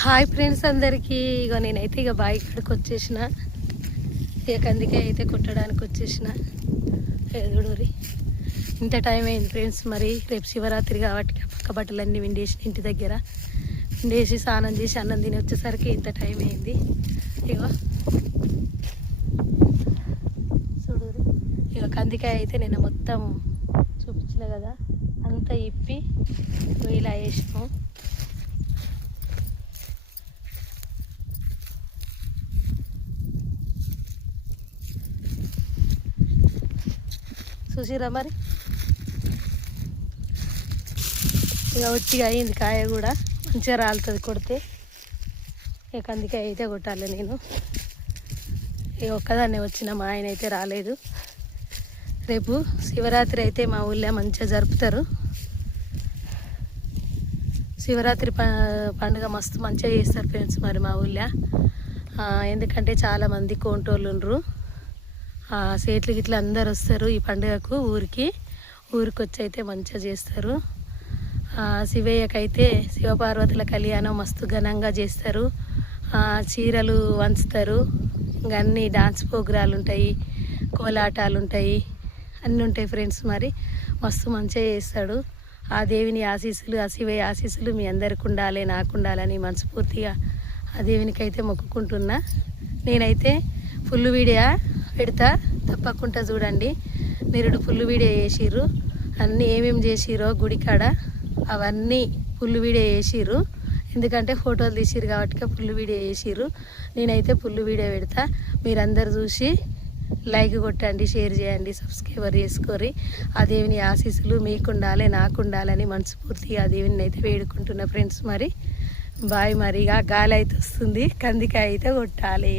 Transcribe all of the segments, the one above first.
Hi friends అందరికీ. ఇక నేనైతే ఇక బావి కాడికి వచ్చేసిన. ఇక కందికాయ అయితే కొట్టడానికి వచ్చేసిన. ఎదుడురి ఇంత టైం అయింది ఫ్రెండ్స్. మరి రేపు శివరాత్రి కాబట్టి పక్క బట్టలన్నీ విండేసి ఇంటి దగ్గర విండేసి స్నానం చేసి అన్నం తిని వచ్చేసరికి ఇంత టైం అయింది. ఇక చూడురి, ఇక కందికాయ అయితే నేను మొత్తం చూపించిన కదా, అంతా ఇప్పి ఇలా వేసినాం. చూసిరా మరి ఇక ఒట్టిగా అయింది. కాయ కూడా మంచిగా రాలుతుంది కొడితే. ఇక కందికాయ అయితే కొట్టాలి నేను. ఇక ఒక్కదాన్నే వచ్చిన, మా ఆయన అయితే రాలేదు. రేపు శివరాత్రి అయితే మా ఊళ్ళో మంచిగా జరుపుతారు. శివరాత్రి పండుగ మస్తు మంచిగా చేస్తారు ఫ్రెండ్స్ మరి మా ఊళ్ళో. ఎందుకంటే చాలామంది కోంటోళ్ళు ఉండరు, సేట్లు గిట్ల అందరు వస్తారు ఈ పండుగకు. ఊరికి వచ్చి అయితే మంచిగా చేస్తారు. శివయ్యకైతే శివపార్వతుల కళ్యాణం మస్తు ఘనంగా చేస్తారు. చీరలు వంచుతారు. ఇంకా అన్ని డాన్స్ ప్రోగ్రాలు ఉంటాయి, కోలాటాలు ఉంటాయి, అన్నీ ఉంటాయి ఫ్రెండ్స్. మరి మస్తు మంచిగా చేస్తాడు. ఆ దేవుని ఆశీస్సులు, ఆ శివయ్య ఆశీస్సులు మీ అందరికి ఉండాలి, నాకు ఉండాలని మనస్ఫూర్తిగా ఆ దేవునికైతే మొక్కుకుంటున్నా. నేనైతే ఫుల్ వీడియో పెడతా, తప్పకుండా చూడండి. నిరుడు ఫుల్ వీడియో చేసిర్రు, అన్నీ ఏమేమి చేసిరో గుడికాడ అవన్నీ ఫుల్ వీడియో చేసిర్రు. ఎందుకంటే ఫోటోలు తీసిరు కాబట్టి ఫుల్ వీడియో చేసిర్రు. నేనైతే ఫుల్ వీడియో పెడతా, మీరందరు చూసి లైక్ కొట్టండి, షేర్ చేయండి, సబ్స్క్రైబర్ చేసుకోరి. ఆ దేవుని ఆశీస్సులు మీకు ఉండాలి, నాకు ఉండాలని మనస్ఫూర్తిగా ఆ దేవుని అయితే వేడుకుంటున్నా ఫ్రెండ్స్. మరి బాయ్. మరిగా గాలి అయితే వస్తుంది, కందికాయ అయితే కొట్టాలి.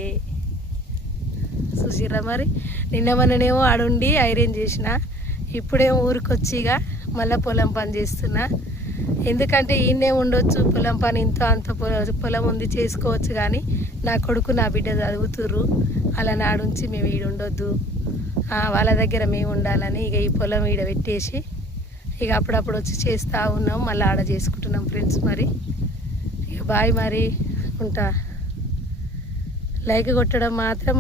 చూసిరా మరి, నిన్న మొన్ననేమో ఆడుండి ఐరన్ చేసిన, ఇప్పుడేమో ఊరికి వచ్చిగా మళ్ళీ పొలం పని చేస్తున్నా. ఎందుకంటే ఈయనే ఉండొచ్చు, పొలం పని ఇంత అంత పొలం ఉంది చేసుకోవచ్చు, కానీ నా కొడుకు నా బిడ్డ చదువుతుర్రు, అలా నాడుంచి మేము ఈడ ఉండొద్దు, వాళ్ళ దగ్గర మేము ఉండాలని ఇక ఈ పొలం ఈడ పెట్టేసి ఇక అప్పుడప్పుడు వచ్చి చేస్తూ ఉన్నాం, మళ్ళీ ఆడ చేసుకుంటున్నాం ఫ్రెండ్స్. మరి ఇక బాయ్. మరి ఉంటా. లైక్ కొట్టడం మాత్రం